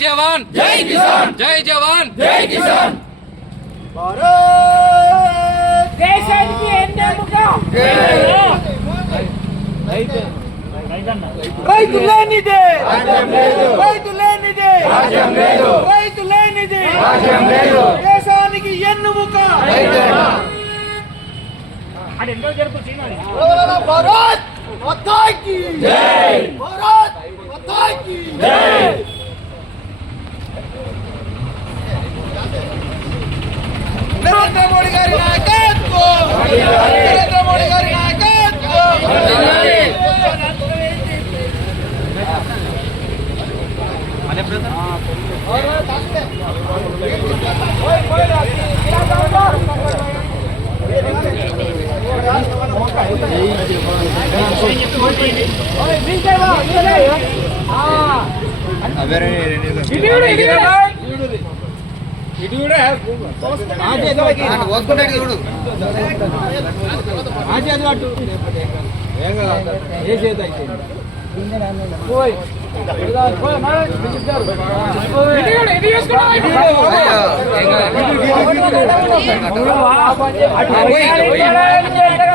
జవాన్ జై కిసాన్ జై జవాన్ జై కిసాన్ దేశానికి ఎన్నెముక రైతు లేనిదే రైతు లేనిదే రైతు లేనిదే దేశానికి ఎన్నుముక భారత్ మాతాకి జై భారత్ మాతాకి జై ఏ చేత అయితే పోయి అటు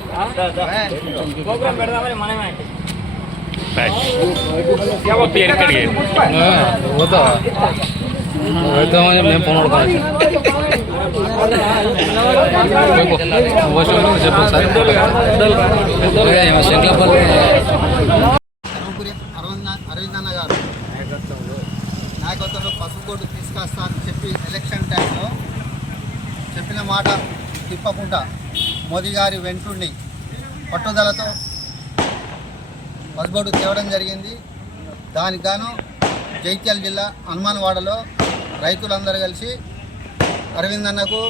మేము ఫోన్ చెప్పు సార్ శంకలపల్లి అరవింద్ అన్న గారు నాయకత్వంలో పసుపు కోర్టు తీసుకొస్తా అని చెప్పి ఎలక్షన్ టైంలో చెప్పిన మాట తిప్పకుండా మోదీ గారి వెంటుండి పట్టుదలతో పసుబోటు తేవడం జరిగింది. దానికి గాను జైత్యాల జిల్లా హనుమాన్వాడలో రైతులందరూ కలిసి అరవింద్ అన్నకు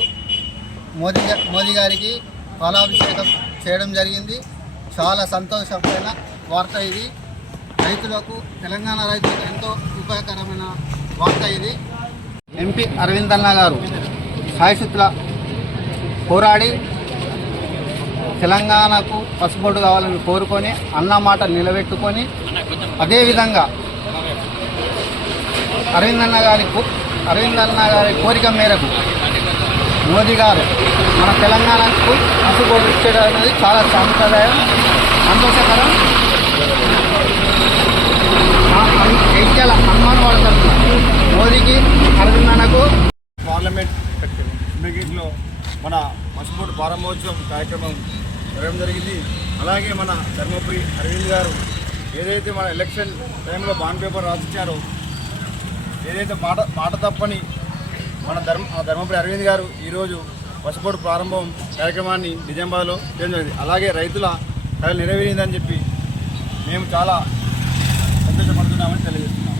మోదీ మోదీ గారికి ఫలాభిషేకం చేయడం జరిగింది. చాలా సంతోషమైన వార్త ఇది. రైతులకు తెలంగాణ రైతులకు ఎంతో ఉపయోగకరమైన వార్త ఇది. ఎంపీ అరవింద్ అన్న గారు సాయశుద్ధుల పోరాడి తెలంగాణకు పసుపొడ్డు కావాలని కోరుకొని అన్న మాట నిలబెట్టుకొని అదేవిధంగా అరవింద్ అన్న గారి కో- అరవింద్ అన్న గారి కోరిక మేరకు మోదీ గారు మన తెలంగాణకు పసుపొడ్డు ఇచ్చడం అనేది చాలా సాంప్రదాయం సంతోషకరం. ఎయిట్ హనుమాన్ వాడ తరఫున మోదీకి అరవింద్ అన్నకు పార్లమెంట్ మీటింగ్లో మన పసుపుడు ప్రారంభోత్సవం కార్యక్రమం జరగడం జరిగింది. అలాగే మన ధర్మపురి అరవింద్ గారు ఏదైతే మన ఎలక్షన్ టైంలో బాండ్ పేపర్ రాసిచ్చారో ఏదైతే మాట మాట తప్పని మన ధర్మ ధర్మపురి అరవింద్ గారు ఈరోజు పసుపుడు ప్రారంభం కార్యక్రమాన్ని నిజామాబాద్లో చేయడం జరిగింది. అలాగే రైతుల కళ నెరవేరిందని చెప్పి మేము చాలా సంతోషపడుతున్నామని తెలియజేస్తున్నాం.